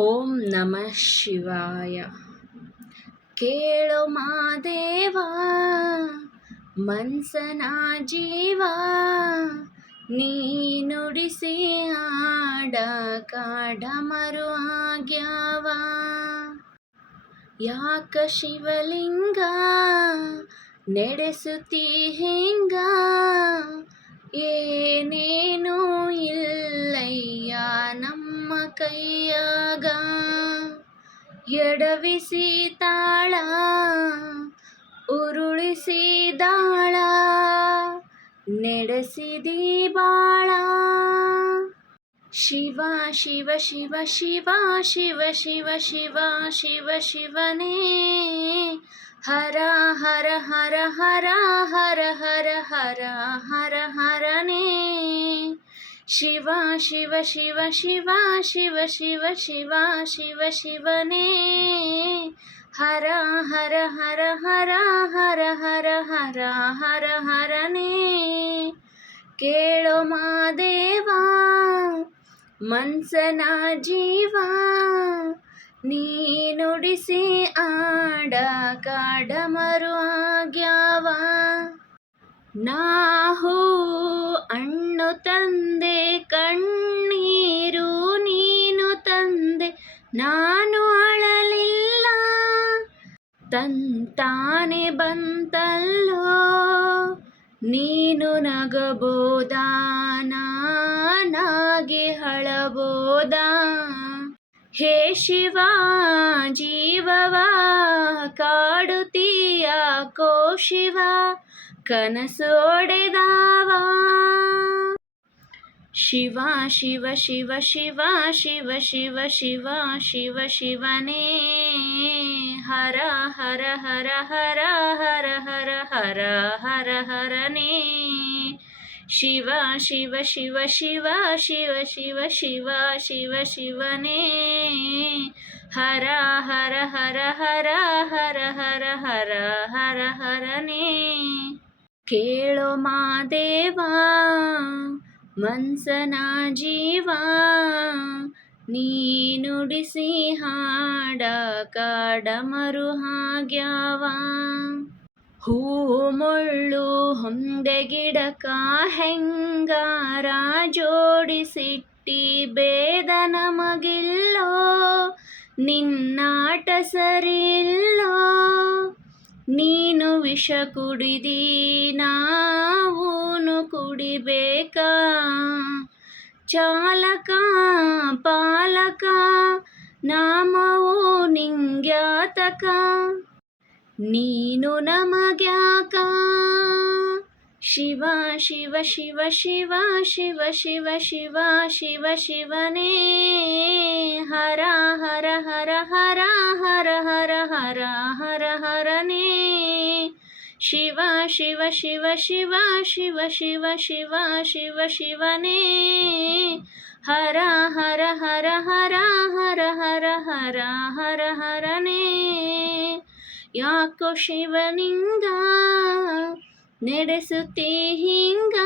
ಓಂ ನಮಃ ಶಿವಾಯ. ಕೇಳೋ ಮಾದೇವ ಮನ್ಸನ ಜೀವ, ನೀ ನುಡಿಸಿ ಆಡ ಕಾಡ ಮರು ಆಗ್ಯಾವ. ಯಾಕ ಶಿವಲಿಂಗ ನಡೆಸುತ್ತಿ ಹೆಂಗ, ಏನೇನೂ ಇಲ್ಲಯ್ಯ ನಮ್ಮ ಕೈಯಾಗ. ಎಡವಿಸಿ ತಾಳ ಉರುಳಿಸಿ ದಾಳ, ನಡೆಸಿದಿ ಬಾಳ. ಶಿವ ಶಿವ ಶಿವ ಶಿವ ಶಿವ ಶಿವ ಶಿವ ಶಿವ ಶಿವನೇ, ಹರ ಹರ ಹರ ಹರ ಹರ ಹರ ಹರ ಹರ ಹರನೇ. ಶಿವ ಶಿವ ಶಿವ ಶಿವ ಶಿವ ಶಿವ ಶಿವ ಶಿವ ಶಿವನೇ, ಹರ ಹರ ಹರ ಹರ ಹರ ಹರ ಹರ ಹರ ಹರನೇ. ಕೇಳೋ ಮಾದೇವ ಮನ್ಸನ ಜೀವ, ನೀ ನುಡಿಸಿ ಆಡ ಕಾಡ ಮರು ಆಗ್ಯಾವ. ನಾಹೂ ಹಣ್ಣು ತಂದೆ ಕಣ್ಣೀರು ನೀನು ತಂದೆ, ನಾನು ಅಳಲಿಲ್ಲ ತಂತಾನೆ ಬಂತಲ್ಲೋ. ನೀನು ನಗಬೋದಾ ನಾನಾಗಿ ಅಳಬೋದಾ. ಹೇ ಶಿವ ಜೀವವ ಕಾಡುತ್ತೀಯಾಕೋ ಶಿವ, ಕನಸು ಒಡೆದಾವ. ಶಿವ ಶಿವ ಶಿವ ಶಿವ ಶಿವ ಶಿವ ಶಿವ ಶಿವ ಶಿವನೇ, ಹರ ಹರ ಹರ ಹರ ಹರ ಹರ ಹರ ಹರ ಹರನೇ. ಶಿವ ಶಿವ ಶಿವ ಶಿವ ಶಿವ ಶಿವ ಶಿವ ಶಿವ ಶಿವನೇ, ಹರ ಹರ ಹರ ಹರ ಹರ ಹರ ಹರ ಹರ ಹರನೇ. ಕೇಳೋ ಮಾದೇವ ಮನ್ಸನ ಜೀವ, ನೀ ನುಡಿಸಿ ಹಾಡ ಕಾಡ ಮರು ಆಗ್ಯಾವ. ಹೂ ಮುಳ್ಳು ಹೊಂದೆ ಗಿಡಕ ಹೆಂಗಾರ ಜೋಡಿಸಿಟ್ಟಿ ಬೇದ ನಮಗಿಲ್ಲೋ, ನಿನ್ನಾಟ ಸರಿಯಿಲ್ಲೋ. ನೀನು ವಿಷ ಕುಡಿದಿ ನಾವೂನು ಕುಡಿಬೇಕಾ, ಚಾಲಕ ಪಾಲಕ ನಾಮವು ನಿಂಗ್ಯಾತಕ, ನೀನು ನಮಗ್ಯಾಕ. ಶಿವ ಶಿವ ಶಿವ ಶಿವ ಶಿವ ಶಿವ ಶಿವ ಶಿವ ಶಿವನೇ, ಹರ ಹರ ಹರ ಹರ ಹರ ಹರ ಹರ ಹರ ಹರನೇ. ಶಿವ ಶಿವ ಶಿವ ಶಿವ ಶಿವ ಶಿವ ಶಿವ ಶಿವ ಶಿವನೇ, ಹರ ಹರ ಹರ ಹರ ಹರ ಹರ ಹರ ಹರ ಹರನೇ. ಯಾಕೋ ಶಿವಲಿಂಗ ನಡೆಸುತ್ತಿ ಹಿಂಗ,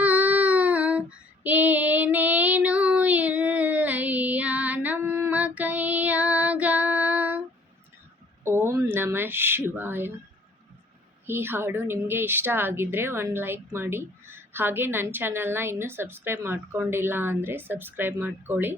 ಏನೇನೂ ಇಲ್ಲಯ್ಯ ನಮ್ಮ ಕೈಯಾಗ. ಓಂ ನಮಃ ಶಿವಾಯ. ಈ ಹಾಡು ನಿಮಗೆ ಇಷ್ಟ ಆಗಿದ್ದರೆ ಒಂದು ಲೈಕ್ ಮಾಡಿ. ಹಾಗೆ ನನ್ನ ಚಾನಲ್ನ ಇನ್ನೂ ಸಬ್ಸ್ಕ್ರೈಬ್ ಮಾಡ್ಕೊಂಡಿಲ್ಲ ಅಂದರೆ ಸಬ್ಸ್ಕ್ರೈಬ್ ಮಾಡ್ಕೊಳ್ಳಿ.